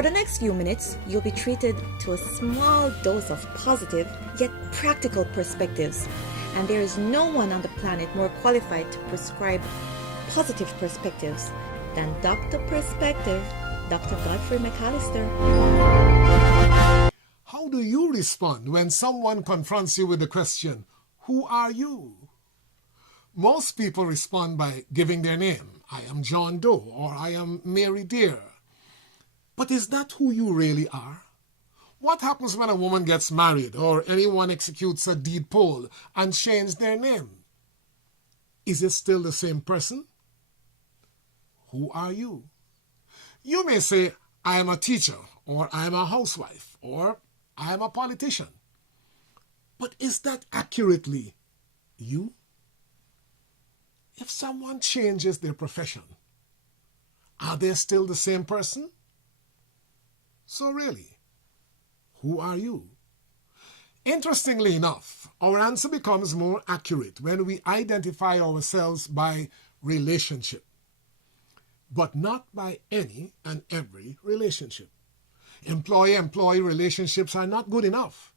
For the next few minutes, you'll be treated to a small dose of positive yet practical perspectives. And there is no one on the planet more qualified to prescribe positive perspectives than Dr. Perspective, Dr. Godfrey McAllister. How do you respond when someone confronts you with the question, "Who are you?" Most people respond by giving their name. I am John Doe, or I am Mary Dear. But is that who you really are? What happens when a woman gets married or anyone executes a deed poll and changes their name? Is it still the same person? Who are you? You may say, I am a teacher, or I am a housewife, or I am a politician. But is that accurately you? If someone changes their profession, are they still the same person? So really, who are you? Interestingly enough, our answer becomes more accurate when we identify ourselves by relationship, but not by any and every relationship. Employee-employee relationships are not good enough.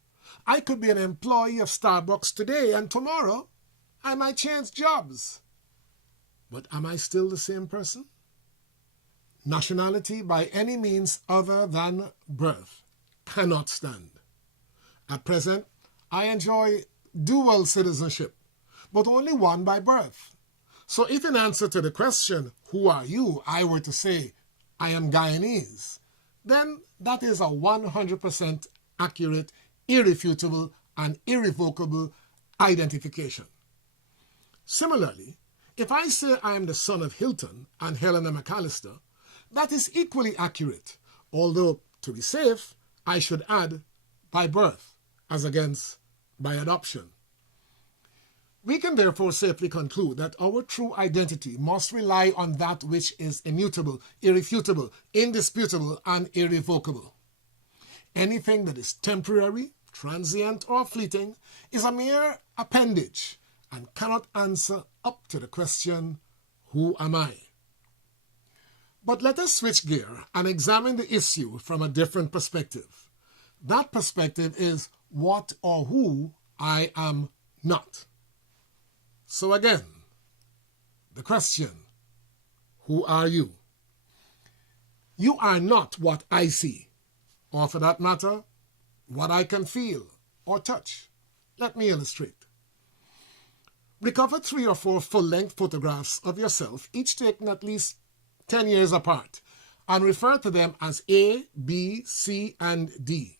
I could be an employee of Starbucks today, and tomorrow I might change jobs. But am I still the same person? Nationality by any means other than birth cannot stand. At present, I enjoy dual citizenship, but only one by birth. So if in answer to the question, who are you, I were to say, I am Guyanese, then that is a 100% accurate, irrefutable, and irrevocable identification. Similarly, if I say I am the son of Hilton and Helena McAllister, that is equally accurate, although, to be safe, I should add by birth, as against by adoption. We can therefore safely conclude that our true identity must rely on that which is immutable, irrefutable, indisputable, and irrevocable. Anything that is temporary, transient, or fleeting is a mere appendage and cannot answer up to the question, who am I? But let us switch gear and examine the issue from a different perspective. That perspective is what or who I am not. So again, the question, who are you? You are not what I see, or for that matter, what I can feel or touch. Let me illustrate. Recover 3 or 4 full-length photographs of yourself, each taken at least 10 years apart, and refer to them as A, B, C, and D.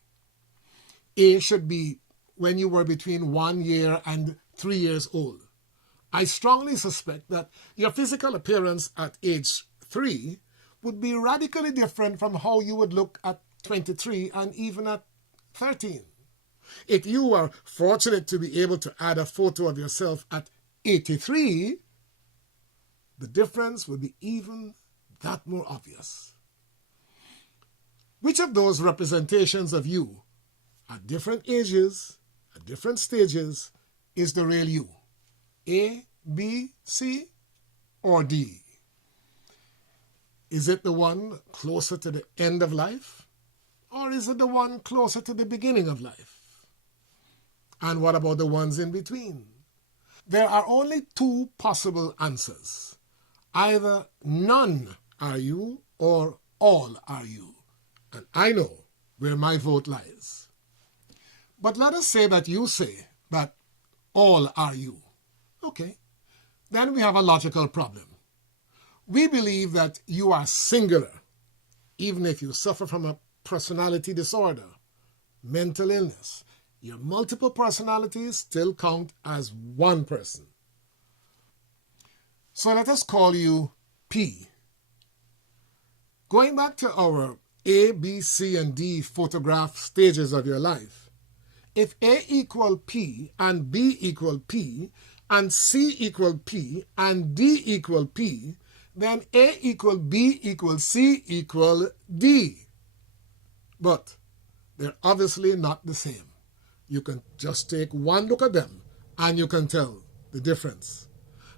A should be when you were between 1 year and 3 years old. I strongly suspect that your physical appearance at age 3 would be radically different from how you would look at 23 and even at 13. If you are fortunate to be able to add a photo of yourself at 83, the difference would be even that more obvious. Which of those representations of you at different ages, at different stages, is the real you? A, B, C, or D? Is it the one closer to the end of life? Or is it the one closer to the beginning of life? And what about the ones in between? There are only 2 possible answers. Either none are you or all are you. And I know where my vote lies. But let us say that you say that all are you. Okay, then we have a logical problem. We believe that you are singular, even if you suffer from a personality disorder, mental illness. Your multiple personalities still count as one person. So let us call you P. Going back to our A, B, C, and D photograph stages of your life, if A equal P and B equal P and C equal P and D equal P, then A equal B equal C equal D. But they're obviously not the same. You can just take one look at them and you can tell the difference.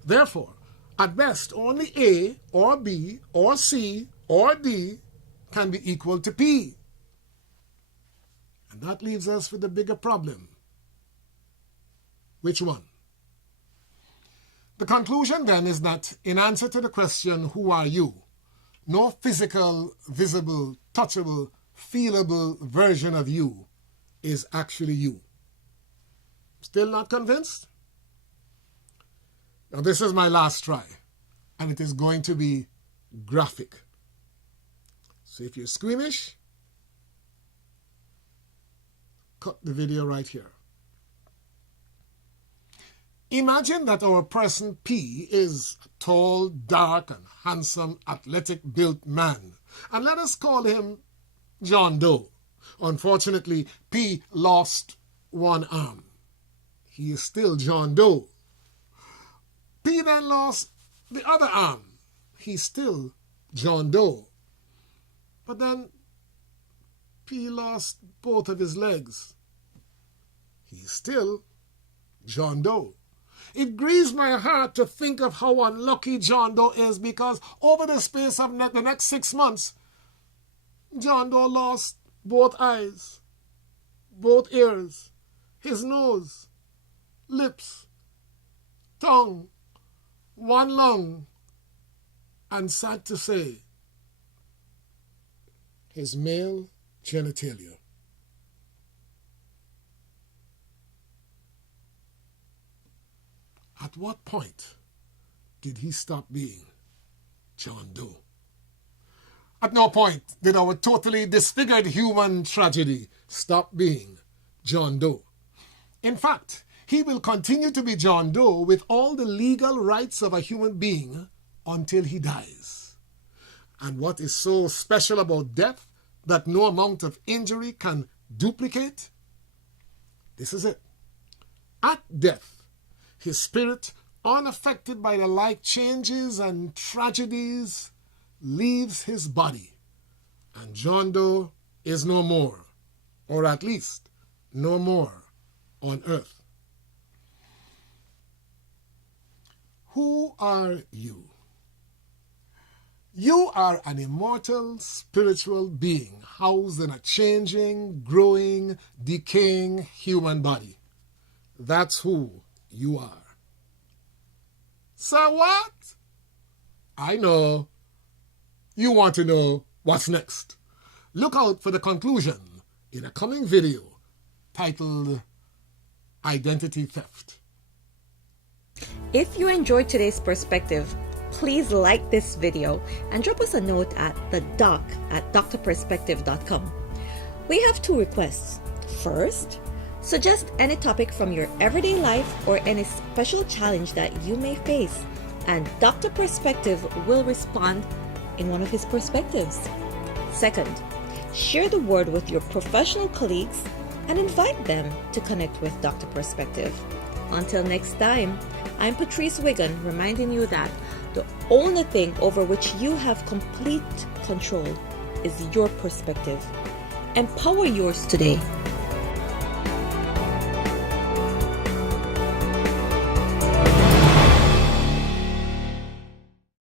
Therefore, at best, only A or B or C or D can be equal to P. And that leaves us with the bigger problem. Which one? The conclusion then is that in answer to the question, who are you? No physical, visible, touchable, feelable version of you is actually you. Still not convinced? Now this is my last try, and it is going to be graphic. So if you're squeamish, cut the video right here. Imagine that our person P is a tall, dark, and handsome, athletic-built man. And let us call him John Doe. Unfortunately, P lost one arm. He is still John Doe. P then lost the other arm. He's still John Doe. But then P lost both of his legs. He's still John Doe. It grieves my heart to think of how unlucky John Doe is, because over the space of the next 6 months, John Doe lost both eyes, both ears, his nose, lips, tongue, one lung, and sad to say, his male genitalia. At what point did he stop being John Doe? At no point did our totally disfigured human tragedy stop being John Doe. In fact, he will continue to be John Doe with all the legal rights of a human being until he dies. And what is so special about death that no amount of injury can duplicate? This is it. At death, his spirit, unaffected by the like changes and tragedies, leaves his body. And John Doe is no more, or at least no more on earth. Who are you? You are an immortal spiritual being housed in a changing, growing, decaying human body. That's who you are. So what? I know. You want to know what's next. Look out for the conclusion in a coming video titled Identity Theft. If you enjoyed today's perspective, please like this video and drop us a note at thedoc@drperspective.com. We have 2 requests. First, suggest any topic from your everyday life or any special challenge that you may face, and Dr. Perspective will respond in one of his perspectives. Second, share the word with your professional colleagues and invite them to connect with Dr. Perspective. Until next time, I'm Patrice Wigan, reminding you that the only thing over which you have complete control is your perspective. Empower yours today.